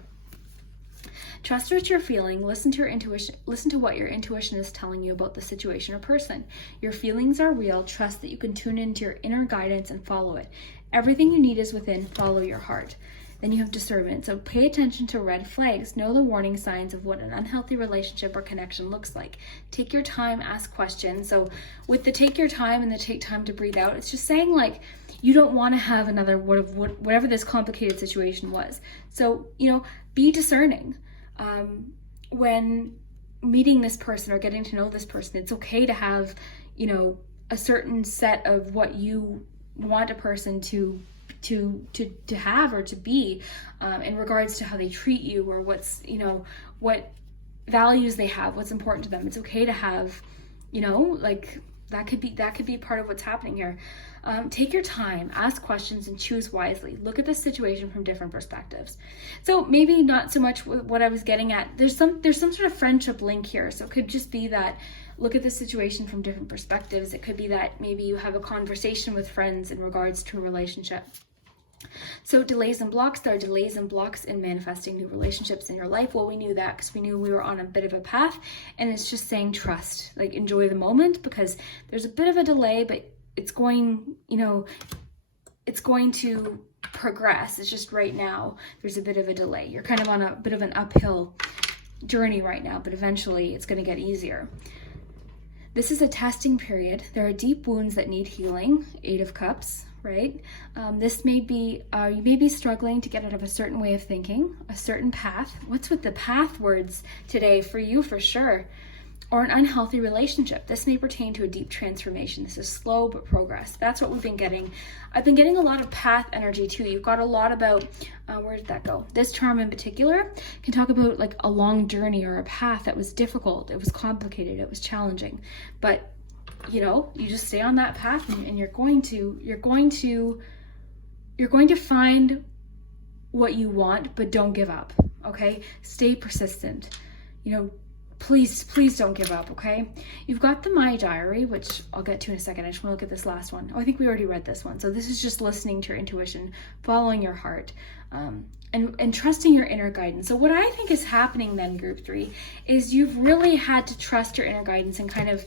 Trust what you're feeling. Listen to your intuition. Listen to what your intuition is telling you about the situation or person. Your feelings are real. Trust that you can tune into your inner guidance and follow it. Everything you need is within. Follow your heart. Then you have discernment. So pay attention to red flags. Know the warning signs of what an unhealthy relationship or connection looks like. Take your time, ask questions. So with the take your time and the take time to breathe out, it's just saying like you don't want to have another whatever this complicated situation was. So, you know, be discerning. When meeting this person or getting to know this person, it's okay to have, you know, a certain set of what you want a person to have or to be in regards to how they treat you or what's, you know, what values they have, what's important to them. It's okay to have, you know, like that could be part of what's happening here. Take your time, ask questions, and choose wisely. Look at the situation from different perspectives. So maybe not so much what I was getting at. There's some sort of friendship link here. So it could just be that look at the situation from different perspectives. It could be that maybe you have a conversation with friends in regards to a relationship. So delays and blocks, there are delays and blocks in manifesting new relationships in your life. Well, we knew that because we knew we were on a bit of a path, and it's just saying trust, like enjoy the moment, because there's a bit of a delay, but it's going, you know, it's going to progress. It's just right now there's a bit of a delay. You're kind of on a bit of an uphill journey right now, but eventually it's going to get easier. This is a testing period. There are deep wounds that need healing. 8 of Cups, right? This may be, you may be struggling to get out of a certain way of thinking, a certain path. What's with the path words today for you, for sure? Or an unhealthy relationship. This may pertain to a deep transformation. This is slow but progress. That's what we've been getting. I've been getting a lot of path energy too. You've got a lot about, where did that go? This charm in particular can talk about like a long journey or a path that was difficult. It was complicated. It was challenging. But you know, you just stay on that path and you're going to find what you want, but don't give up. Okay? Stay persistent. You know, please don't give up, okay? You've got the My Diary, which I'll get to in a second. I just want to look at this last one. Oh, I think we already read this one. So this is just listening to your intuition, following your heart, and trusting your inner guidance. So what I think is happening then, group 3, is you've really had to trust your inner guidance and kind of,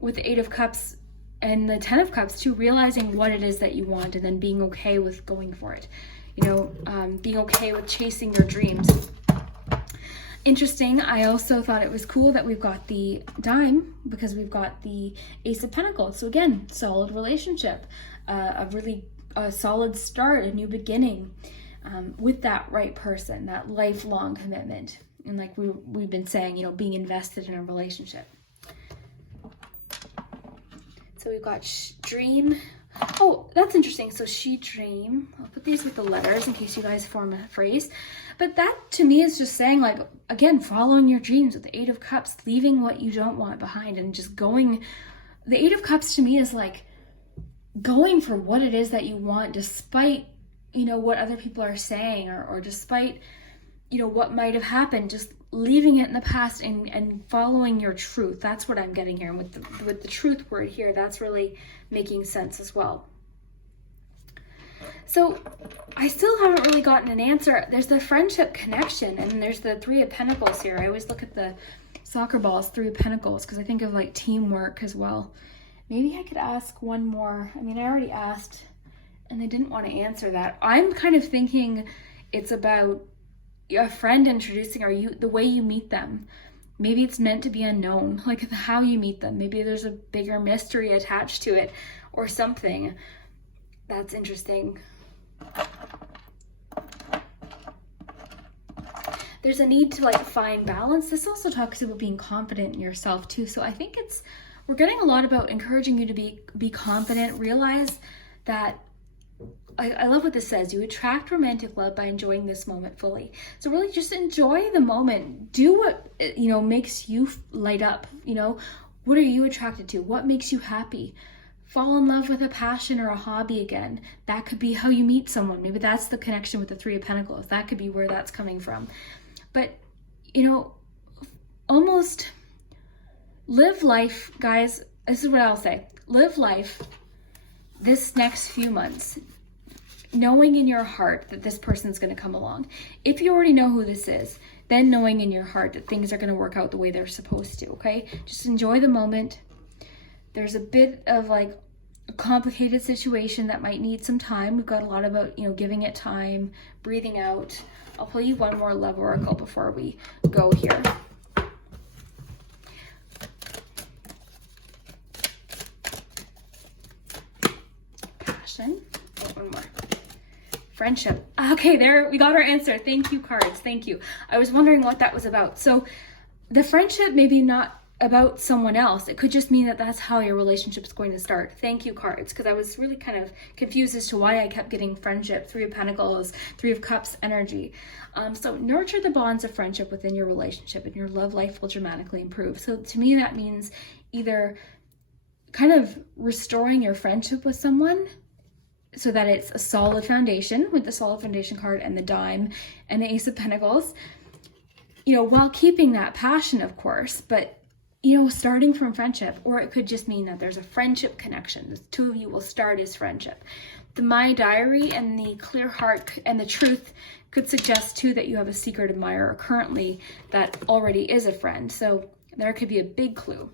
with the 8 of Cups and the 10 of Cups too, realizing what it is that you want and then being okay with going for it. You know, being okay with chasing your dreams. Interesting, I also thought it was cool that we've got the dime because we've got the Ace of Pentacles. So again, solid relationship, a really solid start, a new beginning with that right person, that lifelong commitment. And like we've been saying, you know, being invested in a relationship. So we've got dream. Oh, that's interesting. So she dream. I'll put these with the letters in case you guys form a phrase. But that to me is just saying, like, again, following your dreams with the 8 of Cups, leaving what you don't want behind and just going. The 8 of Cups to me is like going for what it is that you want despite, you know, what other people are saying or despite, you know, what might have happened. Just leaving it in the past and following your truth. That's what I'm getting here. And with the truth word here, that's really making sense as well. So I still haven't really gotten an answer. There's the friendship connection, and there's the 3 of Pentacles here. I always look at the soccer balls, 3 of Pentacles, because I think of like teamwork as well. Maybe I could ask one more. I mean, I already asked and they didn't want to answer that. I'm kind of thinking it's about a friend introducing, or you, the way you meet them. Maybe it's meant to be unknown, like how you meet them. Maybe there's a bigger mystery attached to it or something. That's interesting. There's a need to like find balance. This also talks about being confident in yourself too. So I think we're getting a lot about encouraging you to be confident, realize that I love what this says. You attract romantic love by enjoying this moment fully. So really just enjoy the moment. Do what, makes you light up. What are you attracted to? What makes you happy? Fall in love with a passion or a hobby again. That could be how you meet someone. Maybe that's the connection with the Three of Pentacles. That could be where that's coming from. But, almost live life, guys. This is what I'll say. Live life this next few months, knowing in your heart that this person's going to come along. If you already know who this is, then knowing in your heart that things are going to work out the way they're supposed to, okay? Just enjoy the moment. There's a bit of like a complicated situation that might need some time. We've got a lot about, giving it time, breathing out. I'll pull you one more love oracle before we go here. Passion. Oh, one more. Friendship. Okay, there we got our answer. Thank you, cards. Thank you. I was wondering what that was about. So the friendship maybe not about someone else. It could just mean that that's how your relationship is going to start. Thank you, cards, because I was really kind of confused as to why I kept getting friendship, Three of Pentacles, Three of Cups energy. So nurture the bonds of friendship within your relationship and your love life will dramatically improve. So to me, that means either kind of restoring your friendship with someone so that it's a solid foundation, with the solid foundation card and the dime and the Ace of Pentacles, while keeping that passion, of course, but starting from friendship. Or it could just mean that there's a friendship connection. The two of you will start as friendship. The My Diary and the Clear Heart and the Truth could suggest too that you have a secret admirer currently that already is a friend. So there could be a big clue.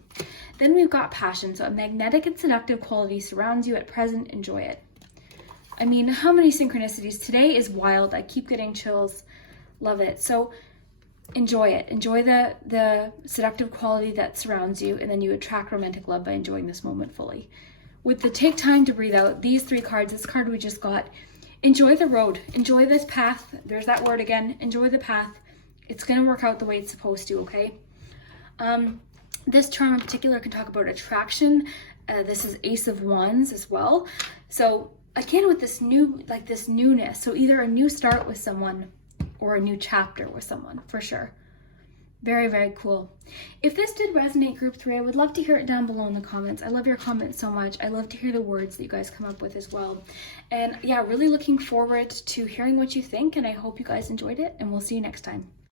Then we've got passion. So a magnetic and seductive quality surrounds you at present. Enjoy it. I mean, how many synchronicities? Today is wild. I keep getting chills. Love it. So enjoy it. Enjoy the seductive quality that surrounds you, and then you attract romantic love by enjoying this moment fully. With the take time to breathe out, these three cards, this card we just got, enjoy the road. Enjoy this path. There's that word again. Enjoy the path. It's going to work out the way it's supposed to, okay? This term in particular can talk about attraction. This is Ace of Wands as well. So again, with this newness, so either a new start with someone or a new chapter with someone, for sure. Very, very cool. If this did resonate, group 3, I would love to hear it down below in the comments. I love your comments so much. I love to hear the words that you guys come up with as well. And yeah, really looking forward to hearing what you think, and I hope you guys enjoyed it, and we'll see you next time.